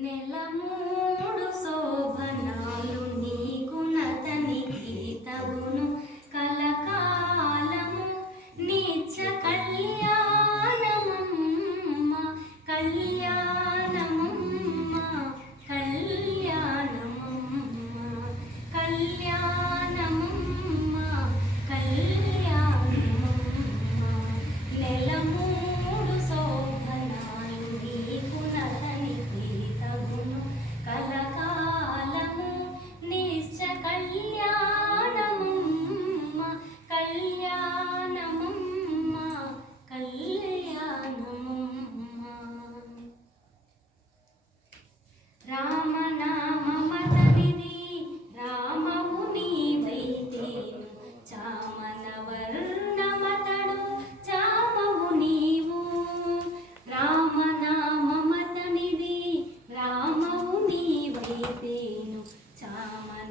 నెల మూడు శోభనాలు.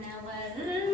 மன்னவர்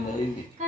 en David